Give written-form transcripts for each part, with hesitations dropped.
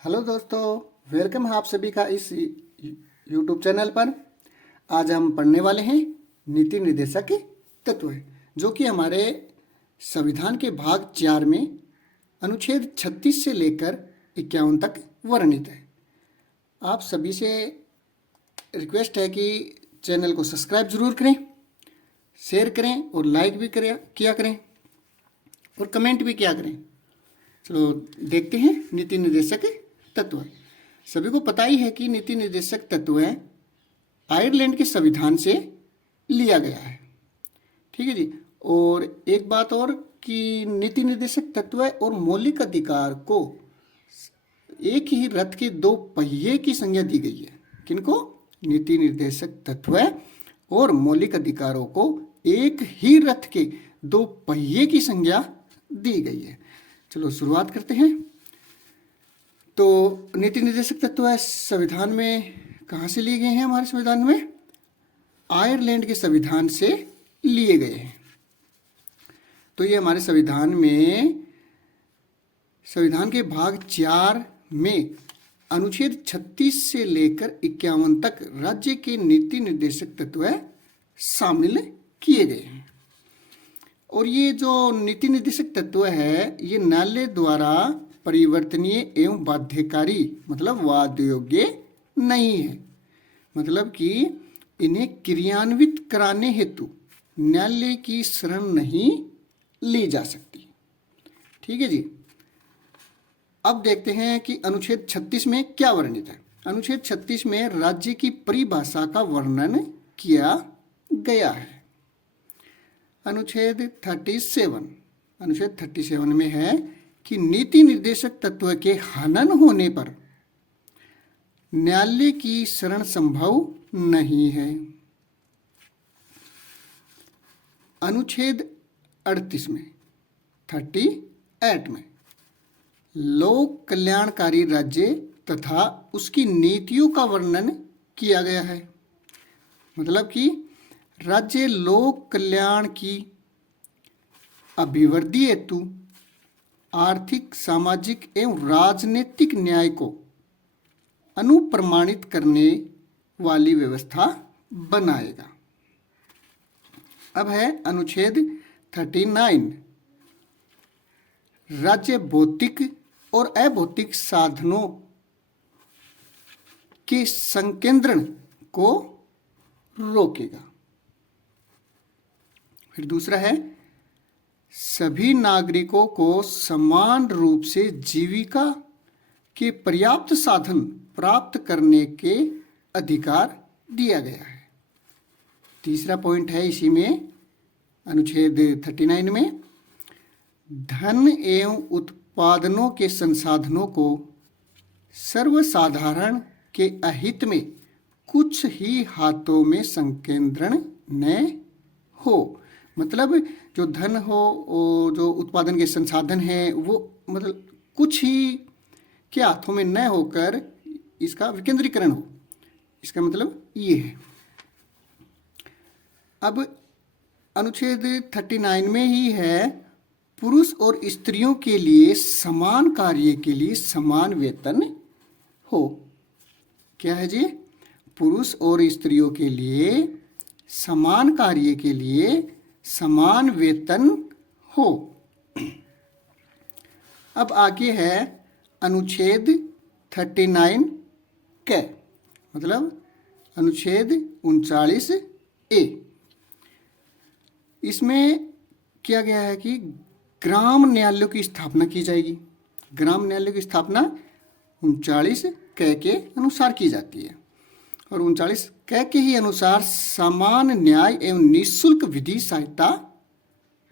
Hello दोस्तों, welcome है आप सभी का इस यूट्यूब चैनल पर। आज हम पढ़ने वाले हैं नीति निर्देशक के तत्व, जो कि हमारे संविधान के भाग 4 में अनुच्छेद 36 से लेकर 51 तक वर्णित है। आप सभी से रिक्वेस्ट है कि चैनल को सब्सक्राइब जरूर करें, शेयर करें और लाइक भी किया करें और कमेंट भी किया करें। चलो देखते हैं नीति निर्देशक तत्व। सभी को पता ही है कि नीति निर्देशक तत्व आयरलैंड के संविधान से लिया गया है। ठीक है जी। और एक बात और कि नीति निर्देशक तत्व और मौलिक अधिकार को एक ही रथ के दो पहिए की संज्ञा दी गई है। किनको? नीति निर्देशक तत्व और मौलिक अधिकारों को एक ही रथ के दो पहिए की संज्ञा दी गई है। चलो शुरुआत करते हैं। तो नीति निर्देशक तत्व संविधान में कहाँ से लिए गए हैं? हमारे संविधान में आयरलैंड के संविधान से लिए गए हैं। तो ये हमारे संविधान के भाग 4 में अनुच्छेद 36 से लेकर 51 तक राज्य के नीति निर्देशक तत्व शामिल किए गए हैं। और ये जो नीति निर्देशक तत्व है, ये न्यायालय द्वारा परिवर्तनीय एवं बाध्यकारी मतलब वाद योग्य नहीं है। मतलब कि इन्हें क्रियान्वित कराने हेतु न्यायालय की शरण नहीं ली जा सकती। ठीक है जी। अब देखते हैं कि अनुच्छेद 36 में क्या वर्णित है। अनुच्छेद 36 में राज्य की परिभाषा का वर्णन किया गया है। अनुच्छेद 37 में है कि नीति निर्देशक तत्व के हनन होने पर न्यायालय की शरण संभव नहीं है। अनुच्छेद 38 में लोक कल्याणकारी राज्य तथा उसकी नीतियों का वर्णन किया गया है। मतलब कि राज्य लोक कल्याण की अभिवृद्धि हेतु आर्थिक, सामाजिक एवं राजनीतिक न्याय को अनुप्रमाणित करने वाली व्यवस्था बनाएगा। अब है अनुच्छेद 39। राज्य भौतिक और अभौतिक साधनों के संकेंद्रण को रोकेगा। फिर दूसरा है सभी नागरिकों को समान रूप से जीविका के पर्याप्त साधन प्राप्त करने के अधिकार दिया गया है। तीसरा पॉइंट है इसी में अनुच्छेद 39 में धन एवं उत्पादनों के संसाधनों को सर्वसाधारण के अहित में कुछ ही हाथों में संकेंद्रण न हो। मतलब जो धन हो और जो उत्पादन के संसाधन हैं वो मतलब कुछ ही के हाथों में न होकर इसका विकेंद्रीकरण हो। इसका मतलब ये है। अब अनुच्छेद 39 में ही है पुरुष और स्त्रियों के लिए समान कार्य के लिए समान वेतन हो। क्या है जी? पुरुष और स्त्रियों के लिए समान कार्य के लिए समान वेतन हो। अब आगे है अनुच्छेद 39 के मतलब अनुच्छेद 39A। इसमें किया गया है कि ग्राम न्यायालयों की स्थापना की जाएगी। ग्राम न्यायालयों की स्थापना 39 के अनुसार की जाती है और 39 के ही अनुसार समान न्याय एवं निःशुल्क विधि सहायता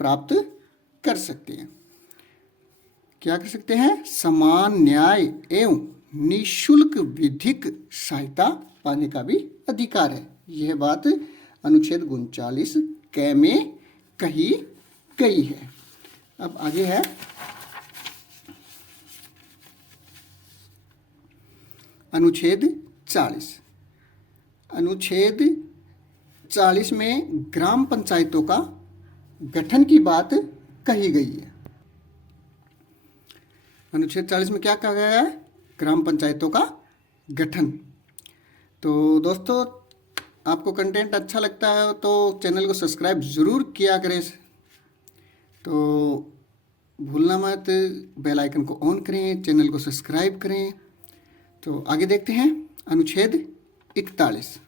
प्राप्त कर सकते हैं। क्या कर सकते हैं? समान न्याय एवं निःशुल्क विधिक सहायता पाने का भी अधिकार है। यह बात अनुच्छेद 39 के में कही गई है। अब आगे है अनुच्छेद 40। अनुच्छेद 40 में ग्राम पंचायतों का गठन की बात कही गई है। अनुच्छेद 40 में क्या कहा गया है? ग्राम पंचायतों का गठन। तो दोस्तों, आपको कंटेंट अच्छा लगता है तो चैनल को सब्सक्राइब ज़रूर किया करें। तो भूलना मत, बेल आइकन को ऑन करें, चैनल को सब्सक्राइब करें। तो आगे देखते हैं अनुच्छेद 41,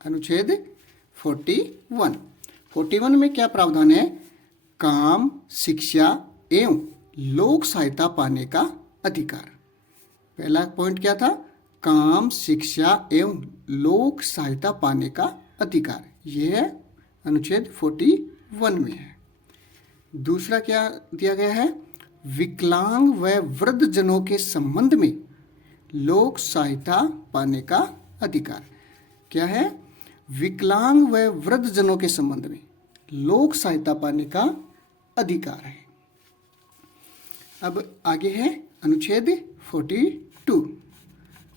अनुच्छेद 41 में क्या प्रावधान है? काम, शिक्षा एवं लोक सहायता पाने का अधिकार। पहला पॉइंट क्या था? काम, शिक्षा एवं लोक सहायता पाने का अधिकार, यह अनुच्छेद 41 में है। दूसरा क्या दिया गया है? विकलांग व वृद्ध जनों के संबंध में लोक सहायता पाने का अधिकार। क्या है? विकलांग व वृद्ध जनों के संबंध में लोक सहायता पाने का अधिकार है। अब आगे है अनुच्छेद 42।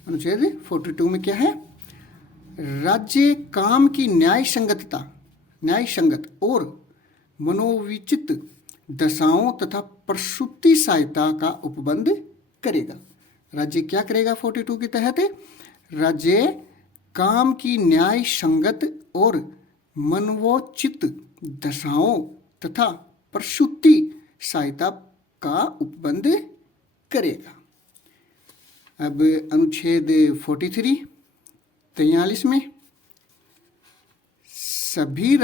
अनुच्छेद 42 में क्या है? राज्य काम की न्यायसंगत और मनोविचित दशाओं तथा प्रसूति सहायता का उपबंध करेगा। राज्य क्या करेगा? 42 के तहत राज्य काम की न्याय संगत और मनवोचित दशाओं तथा प्रसूति सहायता का उपबंध करेगा। अब अनुच्छेद 43 में सभी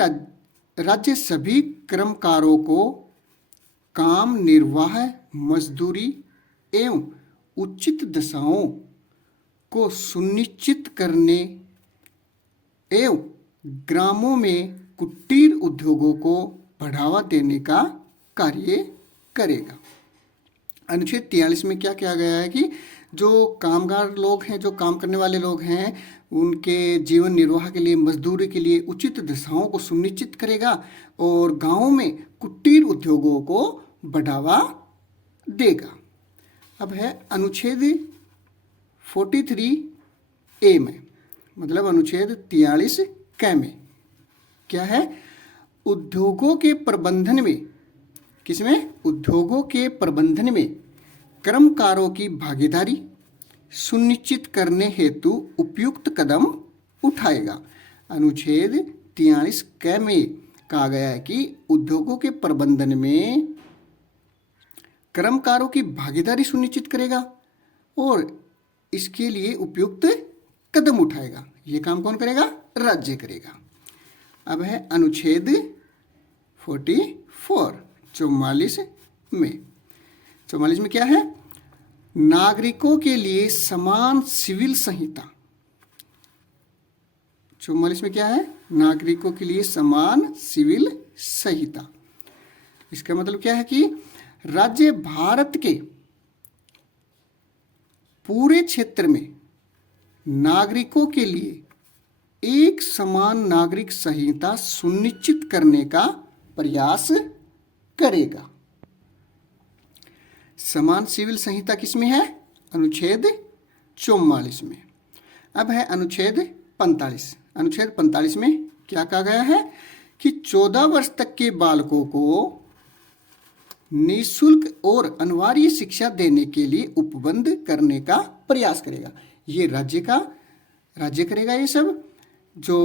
राज्य सभी कर्मकारों को काम निर्वाह, मजदूरी एवं उचित दशाओं को सुनिश्चित करने एवं ग्रामों में कुटीर उद्योगों को बढ़ावा देने का कार्य करेगा। अनुच्छेद 43 में क्या किया गया है कि जो कामगार लोग हैं, जो काम करने वाले लोग हैं, उनके जीवन निर्वाह के लिए, मजदूरी के लिए उचित दशाओं को सुनिश्चित करेगा और गांवों में कुटीर उद्योगों को बढ़ावा देगा। अब है अनुच्छेद 43A में, मतलब अनुच्छेद 43 क में क्या है? उद्योगों के प्रबंधन में, किसमें? उद्योगों के प्रबंधन में कर्मकारों की भागीदारी सुनिश्चित करने हेतु उपयुक्त कदम उठाएगा। अनुच्छेद 43 क में कहा गया है कि उद्योगों के प्रबंधन में कर्मकारों की भागीदारी सुनिश्चित करेगा और इसके लिए उपयुक्त कदम उठाएगा। ये काम कौन करेगा? राज्य करेगा। अब है अनुच्छेद 44 में। 44 में क्या है? नागरिकों के लिए समान सिविल संहिता। 44 में क्या है? नागरिकों के लिए समान सिविल संहिता। इसका मतलब क्या है कि राज्य भारत के पूरे क्षेत्र में नागरिकों के लिए एक समान नागरिक संहिता सुनिश्चित करने का प्रयास करेगा। समान सिविल संहिता किसमें है? अनुच्छेद 44 में। अब है अनुच्छेद 45। अनुच्छेद 45 में क्या कहा गया है कि 14 वर्ष तक के बालकों को निःशुल्क और अनिवार्य शिक्षा देने के लिए उपबंध करने का प्रयास करेगा। ये राज्य करेगा। ये सब जो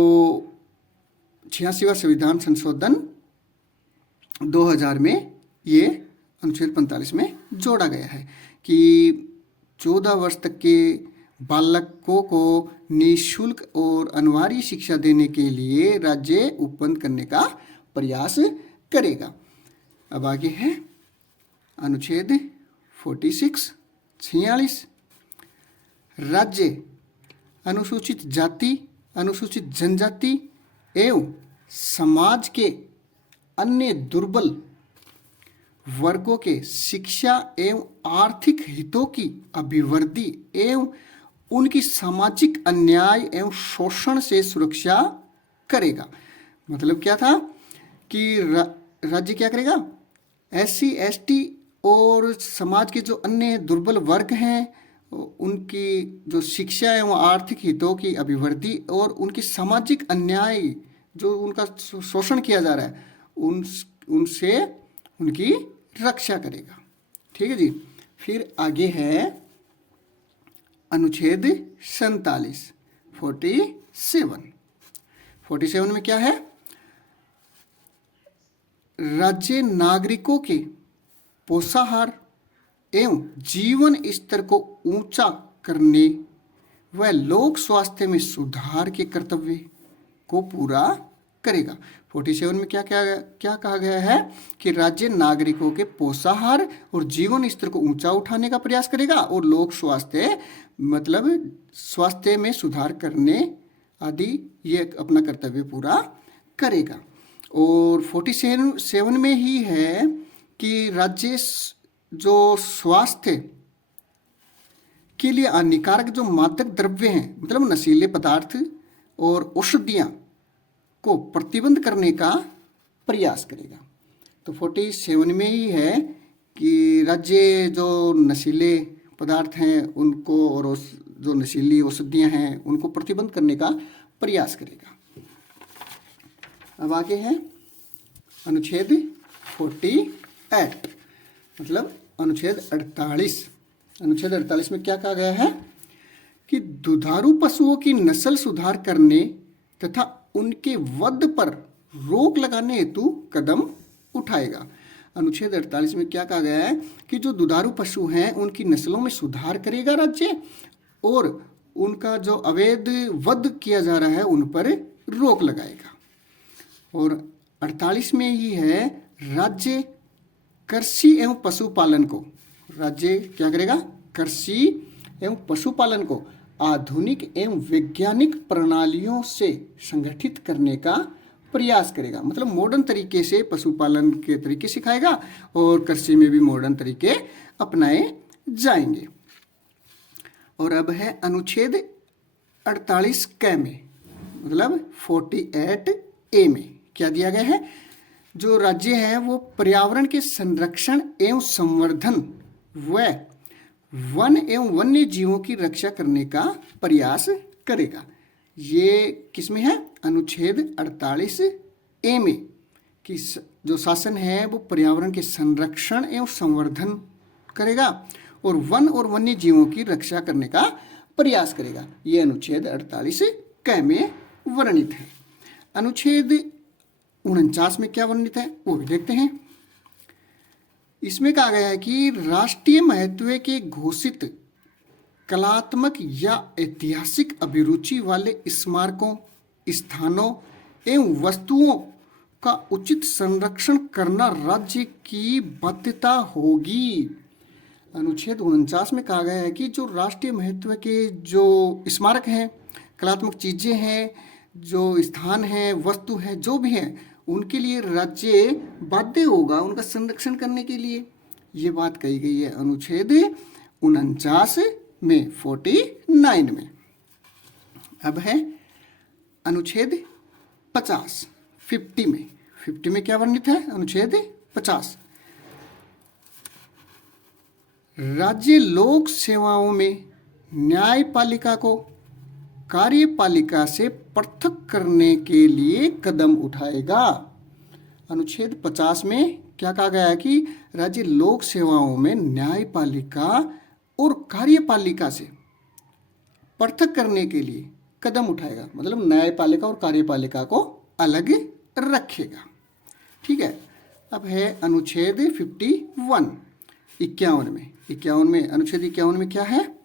86वां संविधान संशोधन 2000 में ये अनुच्छेद 45 में जोड़ा गया है कि 14 वर्ष तक के बालकों को निःशुल्क और अनिवार्य शिक्षा देने के लिए राज्य उपबंध करने का प्रयास करेगा। अब आगे है अनुच्छेद 46 राज्य अनुसूचित जाति, अनुसूचित जनजाति एवं समाज के अन्य दुर्बल वर्गों के शिक्षा एवं आर्थिक हितों की अभिवृद्धि एवं उनकी सामाजिक अन्याय एवं शोषण से सुरक्षा करेगा। मतलब क्या था कि राज्य क्या करेगा? SC ST और समाज के जो अन्य दुर्बल वर्ग हैं उनकी जो शिक्षा एवं आर्थिक हितों की अभिवृद्धि और उनकी सामाजिक अन्याय जो उनका शोषण किया जा रहा है उनसे उनकी रक्षा करेगा। ठीक है जी। फिर आगे है अनुच्छेद 47 47 में क्या है? राज्य नागरिकों के पोषाहार एवं जीवन स्तर को ऊंचा करने व लोक स्वास्थ्य में सुधार के कर्तव्य को पूरा करेगा। 47 में क्या कहा गया है कि राज्य नागरिकों के पोषाहार और जीवन स्तर को ऊंचा उठाने का प्रयास करेगा और लोक स्वास्थ्य मतलब स्वास्थ्य में सुधार करने आदि ये अपना कर्तव्य पूरा करेगा। और 47 में ही है कि राज्य जो स्वास्थ्य के लिए हानिकारक जो मादक द्रव्य हैं मतलब नशीले पदार्थ और औषधियाँ को प्रतिबंध करने का प्रयास करेगा। तो 47 में ही है कि राज्य जो नशीले पदार्थ हैं उनको और जो नशीली औषधियाँ हैं उनको प्रतिबंध करने का प्रयास करेगा। अब आगे है अनुच्छेद 48 मतलब अनुच्छेद 48। अनुच्छेद 48 में क्या कहा गया है कि दुधारू पशुओं की नस्ल सुधार करने तथा उनके वध पर रोक लगाने हेतु कदम उठाएगा। अनुच्छेद 48 में क्या कहा गया है कि जो दुधारू पशु हैं उनकी नस्लों में सुधार करेगा राज्य और उनका जो अवैध वध किया जा रहा है उन पर रोक लगाएगा। और 48 में ही है राज्य कृषि एवं पशुपालन को राज्य क्या करेगा? कृषि एवं पशुपालन को आधुनिक एवं वैज्ञानिक प्रणालियों से संगठित करने का प्रयास करेगा। मतलब मॉडर्न तरीके से पशुपालन के तरीके सिखाएगा और कृषि में भी मॉडर्न तरीके अपनाए जाएंगे। और अब है अनुच्छेद 48 क में मतलब 48A में क्या दिया गया है? जो राज्य है वो पर्यावरण के संरक्षण एवं संवर्धन व वन एवं वन्य जीवों की रक्षा करने का प्रयास करेगा। ये किसमें है? अनुच्छेद 48A में कि जो शासन है वो पर्यावरण के संरक्षण एवं संवर्धन करेगा और वन और वन्य जीवों की रक्षा करने का प्रयास करेगा। ये अनुच्छेद 48K में वर्णित है। अनुच्छेद 49 में क्या वर्णित है वो भी देखते हैं। इसमें कहा गया है कि राष्ट्रीय महत्व के घोषित कलात्मक या ऐतिहासिक अभिरुचि वाले स्मारकों, स्थानों एवं वस्तुओं का उचित संरक्षण करना राज्य की बाध्यता होगी। अनुच्छेद 49 में कहा गया है कि जो राष्ट्रीय महत्व के जो स्मारक हैं, कलात्मक चीज़ें हैं, जो स्थान हैं, वस्तु है, जो भी हैं उनके लिए राज्य बाध्य होगा उनका संरक्षण करने के लिए। ये बात कही गई है अनुच्छेद 49 में 49 में। अब है अनुच्छेद 50 में 50 में क्या वर्णित है? अनुच्छेद 50 राज्य लोक सेवाओं में न्यायपालिका को कार्यपालिका से पृथक करने के लिए कदम उठाएगा। अनुच्छेद 50 में क्या कहा गया है कि राज्य लोक सेवाओं में न्यायपालिका और कार्यपालिका से पृथक करने के लिए कदम उठाएगा। मतलब न्यायपालिका और कार्यपालिका को अलग रखेगा। ठीक है। अब है अनुच्छेद 51 51 में अनुच्छेद 51 में क्या है?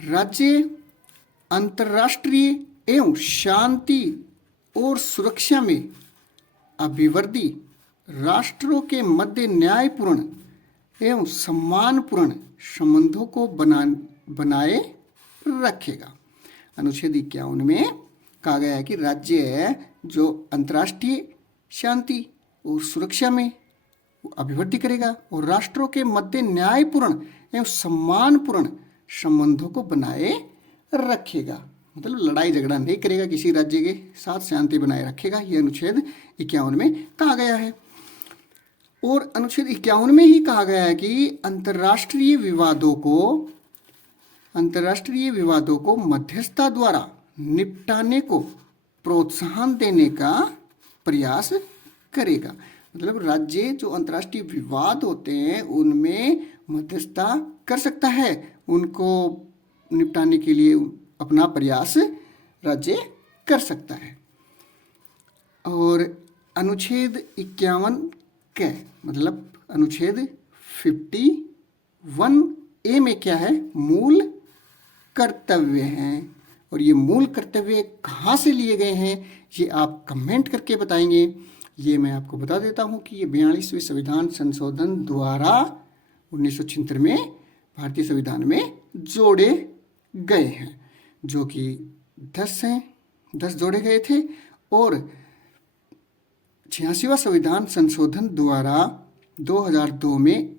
राज्य अंतर्राष्ट्रीय एवं शांति और सुरक्षा में अभिवृद्धि राष्ट्रों के मध्य न्यायपूर्ण एवं सम्मानपूर्ण संबंधों को बनाए रखेगा। अनुच्छेद 51 में कहा गया है कि राज्य जो अंतर्राष्ट्रीय शांति और सुरक्षा में अभिवृद्धि करेगा और राष्ट्रों के मध्य न्यायपूर्ण एवं सम्मानपूर्ण संबंधों को बनाए रखेगा। मतलब लड़ाई झगड़ा नहीं करेगा, किसी राज्य के साथ शांति बनाए रखेगा। ये अनुच्छेद 51 में कहा गया है। और अनुच्छेद 51 में ही कहा गया है कि अंतर्राष्ट्रीय विवादों को मध्यस्थता द्वारा निपटाने को प्रोत्साहन देने का प्रयास करेगा। मतलब राज्य जो अंतर्राष्ट्रीय विवाद होते हैं उनमें मध्यस्थता कर सकता है, उनको निपटाने के लिए अपना प्रयास राज्य कर सकता है। और अनुच्छेद 51 के मतलब अनुच्छेद 51A में क्या है, मूल कर्तव्य हैं। और ये मूल कर्तव्य कहाँ से लिए गए हैं ये आप कमेंट करके बताएंगे। ये मैं आपको बता देता हूँ कि ये 42वें संविधान संशोधन द्वारा 1976 में भारतीय संविधान में जोड़े गए हैं, जो कि 10 हैं, 10 जोड़े गए थे। और 86वां संविधान संशोधन द्वारा 2002 में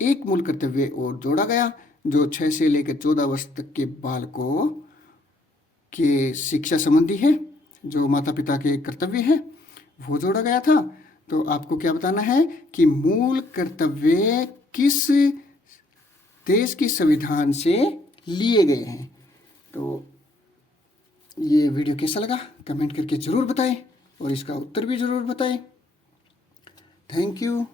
एक मूल कर्तव्य और जोड़ा गया, जो 6 से लेकर 14 वर्ष तक के बालकों के शिक्षा संबंधी है, जो माता पिता के कर्तव्य है, वो जोड़ा गया था। तो आपको क्या बताना है कि मूल कर्तव्य किस देश की संविधान से लिए गए हैं। तो ये वीडियो कैसा लगा कमेंट करके ज़रूर बताएं और इसका उत्तर भी ज़रूर बताएं। Thank you.